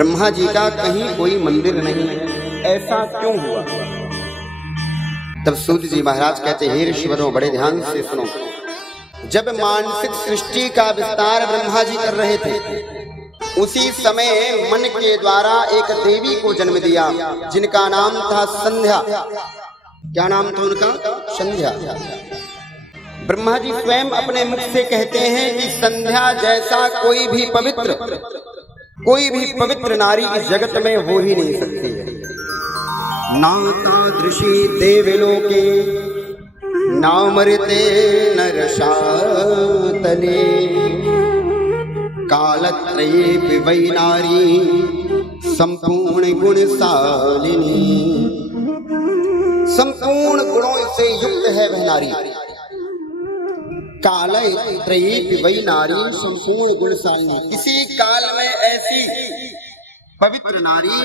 ब्रह्मा जी का कहीं कोई मंदिर नहीं है, ऐसा क्यों हुआ? तब सूत जी महाराज कहते, हे ऋषिवरों, बड़े ध्यान से सुनो। जब मानसिक सृष्टि का विस्तार ब्रह्मा जी कर रहे थे, उसी समय मन के द्वारा एक देवी को जन्म दिया, जिनका नाम था संध्या। क्या नाम था उनका? संध्या। ब्रह्मा जी स्वयं अपने मुख से कहते हैं कि संध्या जैसा कोई भी पवित्र नारी इस जगत में हो ही नहीं सकती है। नातादृशी देवलोके नामृते नरशातले कालत्रये वै नारी संपूर्ण गुणशालिनी। संपूर्ण गुणों से युक्त है वह नारी। कालत्रये वै नारी संपूर्ण गुणशालिनी। किसी काल में ऐसी पवित्र नारी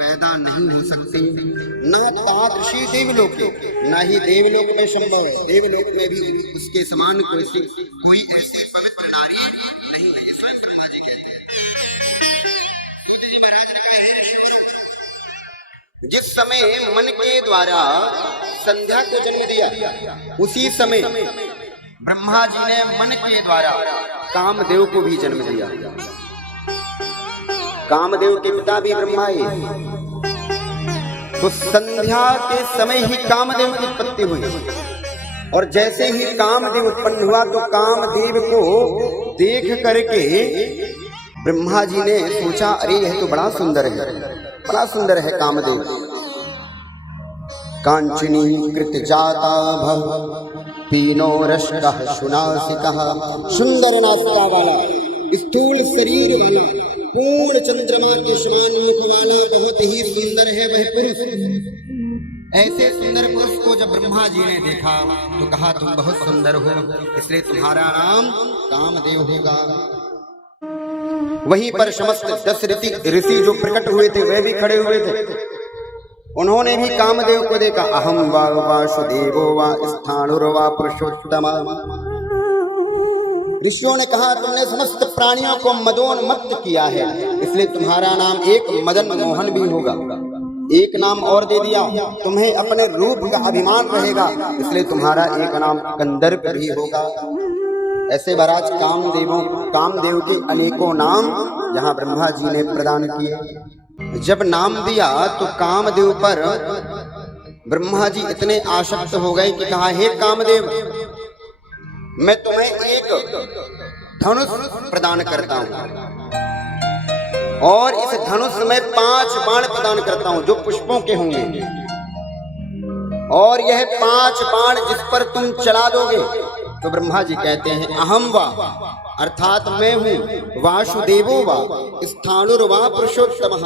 पैदा नहीं हो सकती। न तादृशी देवलोके, न ही देवलोक में संभव है। देवलोक में भी उसके समान कोई ऐसी पवित्र नारी नहीं है। स्वयं ब्रह्मा जी कहते हैं। जिस समय मन के द्वारा संध्या को जन्म दिया, उसी समय ब्रह्मा जी ने मन के द्वारा कामदेव को भी जन्म दिया। कामदेव के पिता भी ब्रह्मा ही। तो संध्या के समय ही कामदेव की उत्पत्ति हुई, और जैसे ही कामदेव उत्पन्न हुआ तो कामदेव को देख करके ब्रह्मा जी ने सोचा, अरे यह तो बड़ा सुंदर है, बड़ा सुंदर है कामदेव। कांचनी कृत जाता भव पीनो रश्कः सुनासिकः। सुंदर नासिका वाला, स्थूल शरीर वाला, पूर्ण चंद्रमा के समान मुख वाला, बहुत ही सुंदर है वह पुरुष। ऐसे सुंदर पुरुष को जब ब्रह्मा जी ने देखा तो कहा, तुम बहुत सुंदर हो, इसलिए तुम्हारा नाम कामदेव होगा। वहीं पर समस्त 10 ऋषि जो प्रकट हुए थे वे भी खड़े हुए थे। उन्होंने भी कामदेव को देखा। अहम वा वासुदेवो वा स्थाणुर्वा पुरुषोत्तम। ऋषियों ने कहा, तुमने समस्त प्राणियों को मदोन्मत्त किया है, इसलिए तुम्हारा नाम एक मदन मोहन भी होगा। एक नाम और दे दिया, तुम्हें अपने रूप का अभिमान रहेगा, इसलिए तुम्हारा एक नाम कंदर्प भी होगा। ऐसे महाराज कामदेव के अनेकों नाम यहाँ ब्रह्मा जी ने प्रदान किए। जब नाम दिया तो कामदेव पर ब्रह्मा जी इतने आसक्त हो गए कि कहा, हे कामदेव, मैं तुम्हें एक धनुष प्रदान करता हूं, और इस धनुष में 5 बाण प्रदान करता हूं जो पुष्पों के होंगे, और यह 5 बाण जिस पर तुम चला दोगे तो ब्रह्मा जी कहते हैं, अहम वा, अर्थात मैं हूँ, वासुदेवो वा, स्थाणुर्वा पुरुषोत्तमः।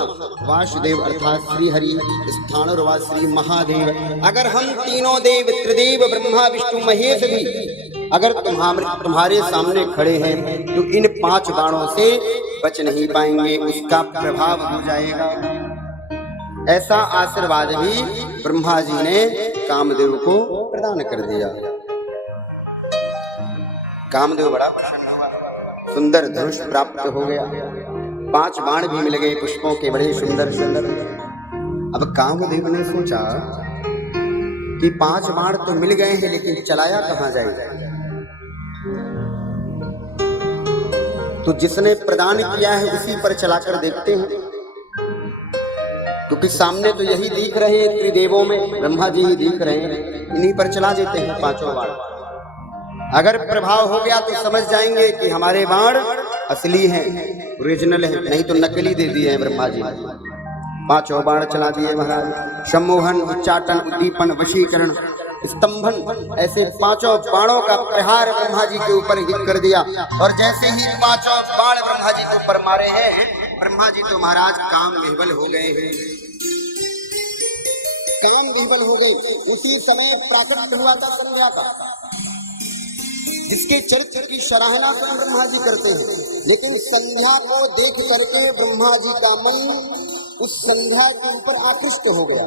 वासुदेव अर्थात श्री हरि, स्थाणुर्वा श्री महादेव। अगर हम तीनों देव, त्रिदेव ब्रह्मा विष्णु महेश भी अगर तुम्हारे सामने खड़े हैं तो इन 5 बाणों से बच नहीं पाएंगे, उसका प्रभाव हो जाएगा। ऐसा आशीर्वाद भी ब्रह्मा जी ने कामदेव को प्रदान कर दिया। कामदेव बड़ा प्रसन्न हुआ, सुंदर धनुष प्राप्त हो गया, 5 बाण भी मिल गए पुष्पों के, बड़े सुंदर सुंदर। अब कामदेव ने सोचा कि 5 बाण तो मिल गए हैं, लेकिन चलाया कहां जाएगा? तो जिसने प्रदान किया है उसी पर चलाकर देखते हैं, क्योंकि सामने तो यही दिख रहे हैं, त्रिदेवों में ब्रह्मा जी ही दिख रहे हैं, इन्हीं पर चला देते हैं 5 बाण। अगर प्रभाव हो गया तो समझ जाएंगे कि हमारे बाण असली हैं, ओरिजिनल है, नहीं तो नकली दे दिए हैं ब्रह्मा जी ने। 5 बाण चला दिए महाराज। सम्मोहन, उच्चाटन, उद्दीपन, वशीकरण, स्तंभन, ऐसे 5 बाणों का प्रहार ब्रह्मा जी के ऊपर हिट कर दिया। और जैसे ही 5 बाण ब्रह्मा जी के ऊपर मारे हैं, ब्रह्मा जी तो महाराज काम विह्वल हो गए हैं, काम विह्वल हो गए। उसी समय प्राकट हुआ था संध्या का, जिसके चरित्र की सराहना स्वयं ब्रह्मा जी करते हैं। लेकिन संध्या को देख करके ब्रह्मा जी का मन उस संध्या के ऊपर आकृष्ट हो गया।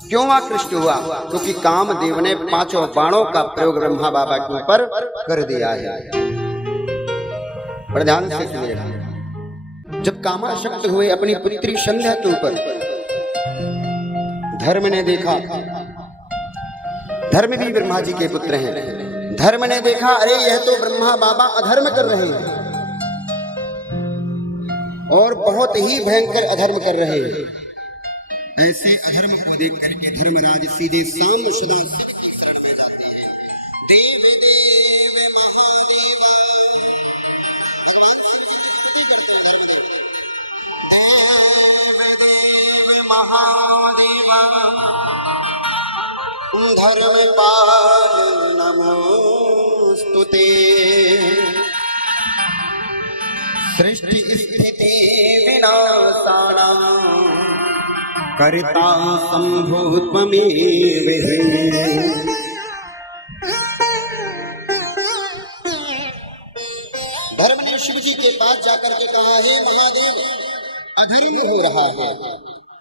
क्यों आकृष्ट हुआ? क्योंकि कामदेव ने 5 बाणों का प्रयोग ब्रह्मा बाबा के ऊपर कर दिया है। पर ध्यान से सुनिएगा, जब कामाशक्त हुए अपनी पुत्री संध्या के ऊपर, धर्म ने देखा, धर्म भी ब्रह्मा जी के पुत्र हैं, धर्म ने देखा अरे यह तो ब्रह्मा बाबा अधर्म कर रहे हैं और बहुत ही भयंकर अधर्म कर रहे हैं। ऐसे अधर्म को देख करके धर्मराज सीधे साम सदा देव देव महादेवा, देव देव महादेवा, धर्म पाल नमोस्तुते, सृष्टि स्थिति विनाशानां कर्ता शंभो त्वमेव हे। धर्म ने शिव जी के पास जाकर के कहा, हे महादेव, अधर्म हो रहा है,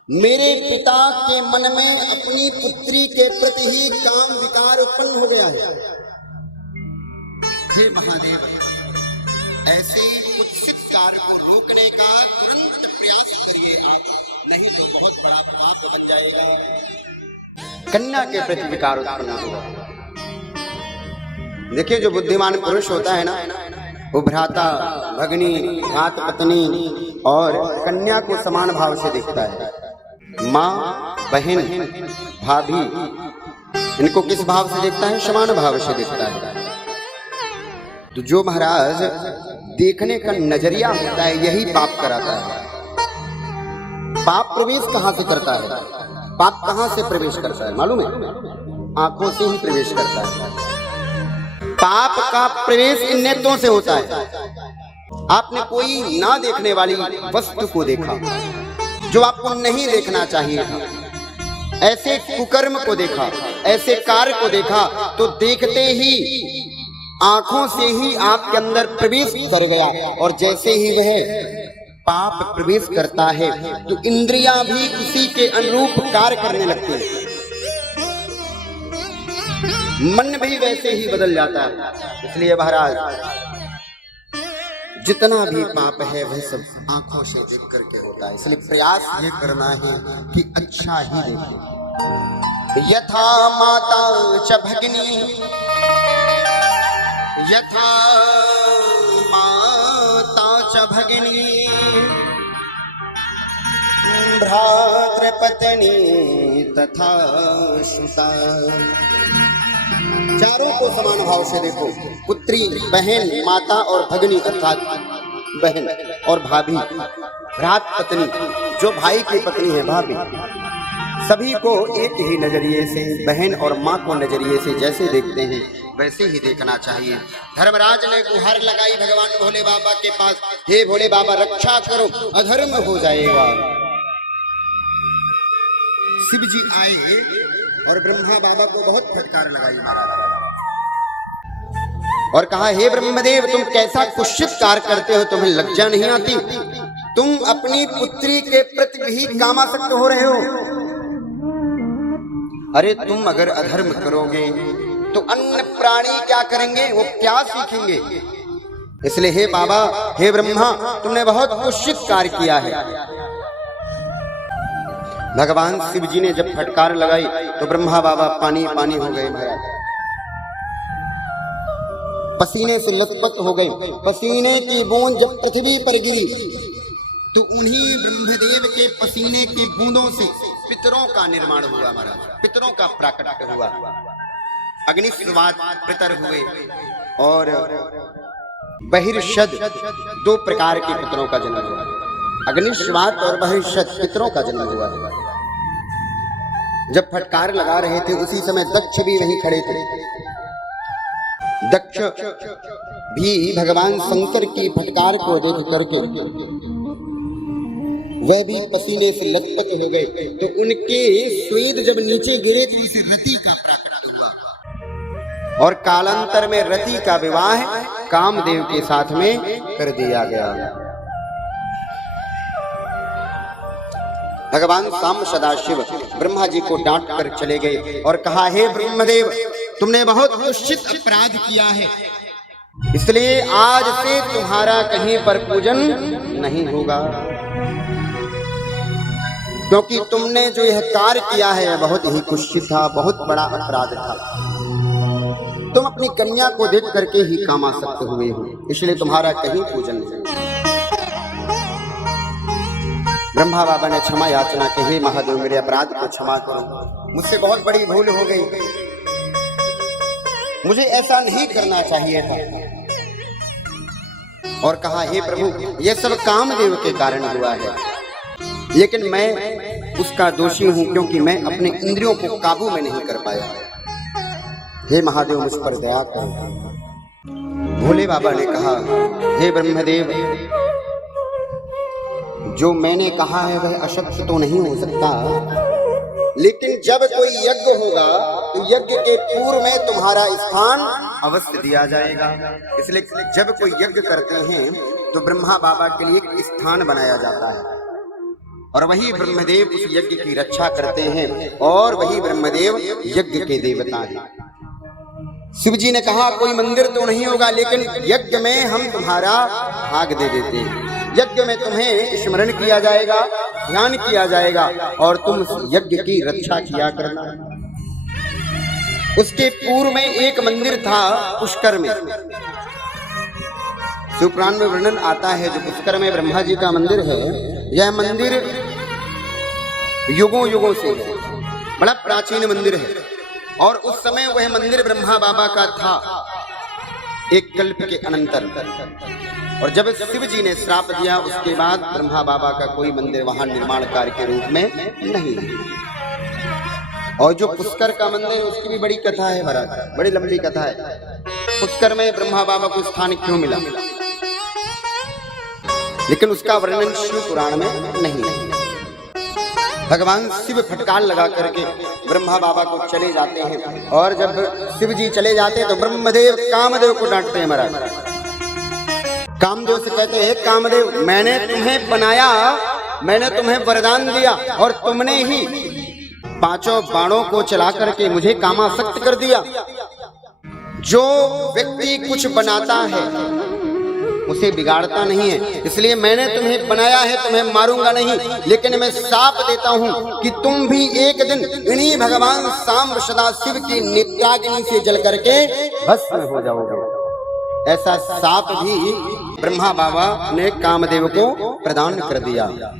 मेरे पिता के मन में अपनी पुत्री के प्रति ही काम विकार उत्पन्न हो गया है। हे महादेव, ऐसे कुत्सित कार्य को रोकने का तुरंत प्रयास करिए आप, नहीं तो बहुत बड़ा पाप बन जाएगा। कन्या के प्रति विकार उत्पन्न होगा। देखिए, जो बुद्धिमान पुरुष होता है ना, वो भ्राता, भगनी, घात पत्नी और कन्या को समान भाव से देखता है। माँ, बहन, भाभी, इनको किस भाव से देखता है? समान भाव से देखता है। तो जो महाराज देखने का नजरिया होता है, यही पाप कराता है। पाप प्रवेश कहाँ से करता है? पाप कहाँ से प्रवेश करता है मालूम है? आंखों से ही प्रवेश करता है। पाप का प्रवेश इन नेत्रों से होता है। आपने कोई ना देखने वाली वस्तु को देखा जो आपको नहीं देखना चाहिए था, ऐसे कुकर्म को देखा, ऐसे कार्य को देखा, तो देखते ही आंखों से ही आपके अंदर प्रवेश कर गया। और जैसे ही वह पाप प्रवेश करता है तो इंद्रियां भी उसी के अनुरूप कार्य करने लगती है, मन भी वैसे ही बदल जाता है। इसलिए महाराज, जितना भी पाप है वह सब आंखों से देख करके होता है। इसलिए प्रयास ये करना है कि अच्छा ही देखें। यथा माता च भगिनी, यथा माता च भगिनी, भ्रातृपत्नी तथा सुता। चारों को समान भाव से देखो। पुत्री, बहन, माता और भगनी अर्थात बहन और भाभी, भ्रात पत्नी जो भाई की पत्नी है, भाभी, सभी को एक ही नजरिए से, बहन और माँ को नजरिए से जैसे देखते हैं वैसे ही देखना चाहिए। धर्मराज ने गुहार लगाई भगवान भोले बाबा के पास, हे भोले बाबा रक्षा करो, अधर्म हो जाएगा। शिव जी आए और ब्रह्मा बाबा को बहुत फटकार लगाई महाराज और कहा, हे ब्रह्मदेव, तुम कैसा कुत्सित कार्य करते हो, तुम्हें लज्जा नहीं आती? तुम अपनी पुत्री के प्रति भी कामासक्त हो रहे हो। अरे तुम अगर अधर्म करोगे तो अन्य प्राणी क्या करेंगे, वो क्या सीखेंगे? इसलिए हे बाबा, हे ब्रह्मा, तुमने बहुत कुत्सित कार्य किया है। भगवान शिव जी ने जब फटकार लगाई तो ब्रह्मा बाबा पानी पानी हो गए महाराज, पसीने से लथपथ हो गए। पसीने की बूंद जब पृथ्वी पर गिरी तो उन्हीं ब्रह्मदेव के पसीने की बूंदों से पितरों का निर्माण हुआ महाराज, पितरों का प्राकट्य हुआ। अग्निश्वात पितर हुए और बहिर्षद, दो प्रकार के पितरों का जन्म हुआ। अग्निश्वात और बहिर्षद पितरों का जन्म हुआ। जब फटकार लगा रहे थे उसी समय दक्ष भी वहीं खड़े थे। दक्ष भी भगवान शंकर की फटकार को देख करके वह भी पसीने से लथपथ हो गए। तो उनके स्वेद जब नीचे गिरे तो इसे रति का प्राकट्य हुआ और कालांतर में रति का विवाह कामदेव के साथ में कर दिया गया। भगवान शाम सदाशिव ब्रह्मा जी को डांट कर चले गए और कहा, हे ब्रह्मदेव, तुमने बहुत कुत्सित अपराध किया है, इसलिए आज से तुम्हारा कहीं पर पूजन नहीं होगा। क्योंकि तुमने जो यह कार्य किया है यह बहुत ही कुत्सित था, बहुत बड़ा अपराध था। तुम अपनी कन्या को देख करके ही कामासक्त हुए हो, इसलिए तुम्हारा कहीं पूजन नहीं। ब्रह्मा बाबा ने क्षमा याचना की, हे महादेव मेरे अपराध को क्षमा करो, मुझसे बहुत बड़ी भूल हो गई, मुझे ऐसा नहीं करना चाहिए था। और कहा, हे प्रभु यह सब कामदेव के कारण हुआ है, लेकिन मैं उसका दोषी हूं क्योंकि मैं अपने इंद्रियों को काबू में नहीं कर पाया। हे महादेव मुझ पर दया करो। भोले बाबा ने कहा, हे ब्रह्मदेव जो मैंने कहा है वह असत्य तो नहीं हो सकता, लेकिन जब कोई यज्ञ होगा तो यज्ञ के पूर्व में तुम्हारा स्थान अवश्य दिया जाएगा। इसलिए जब कोई यज्ञ करते हैं तो ब्रह्मा बाबा के लिए एक स्थान बनाया जाता है और वही ब्रह्मदेव उस यज्ञ की रक्षा करते हैं और वही ब्रह्मदेव यज्ञ के देवता हैं। शिव जी ने कहा, कोई मंदिर तो नहीं होगा, लेकिन यज्ञ में हम तुम्हारा भाग दे देते हैं। यज्ञ में तुम्हें स्मरण किया जाएगा, ध्यान किया जाएगा और तुम यज्ञ की रक्षा किया करना। उसके पूर्व में एक मंदिर था पुष्कर में। शिवपुराण में वर्णन आता है, जो पुष्कर में ब्रह्मा जी का मंदिर है, यह मंदिर युगों युगों से है, बड़ा प्राचीन मंदिर है। और उस समय वह मंदिर ब्रह्मा बाबा का था एक कल्प के अनंतर। और जब शिव जी ने श्राप दिया उसके बाद ब्रह्मा बाबा का कोई मंदिर वहां निर्माण कार्य के रूप में नहीं। और जो पुष्कर का मंदिर है उसकी भी बड़ी कथा है महाराज, बड़ी लंबी कथा है। पुष्कर में ब्रह्मा बाबा को स्थान क्यों मिला, लेकिन उसका वर्णन शिव पुराण में नहीं है। भगवान शिव फटकार लगा करके ब्रह्मा बाबा को चले जाते हैं और जब शिव जी चले जाते हैं तो ब्रह्मदेव कामदेव को डांटते हैं महाराज। कामदेव से कहते हैं, कामदेव मैंने तुम्हें बनाया, मैंने तुम्हें वरदान दिया और तुमने ही पांचों बाणों को चला करके मुझे कामासक्त कर दिया। जो व्यक्ति कुछ बनाता है उसे बिगाड़ता नहीं है, इसलिए मैंने तुम्हें बनाया है, तुम्हें मारूंगा नहीं, लेकिन मैं शाप देता हूं कि तुम भी एक दिन इन्हीं भगवान सांब सदाशिव की नित्याग्नि से जल करके भस्म हो जाओगे। ऐसा शाप भी ब्रह्मा बाबा ने कामदेव को प्रदान कर दिया।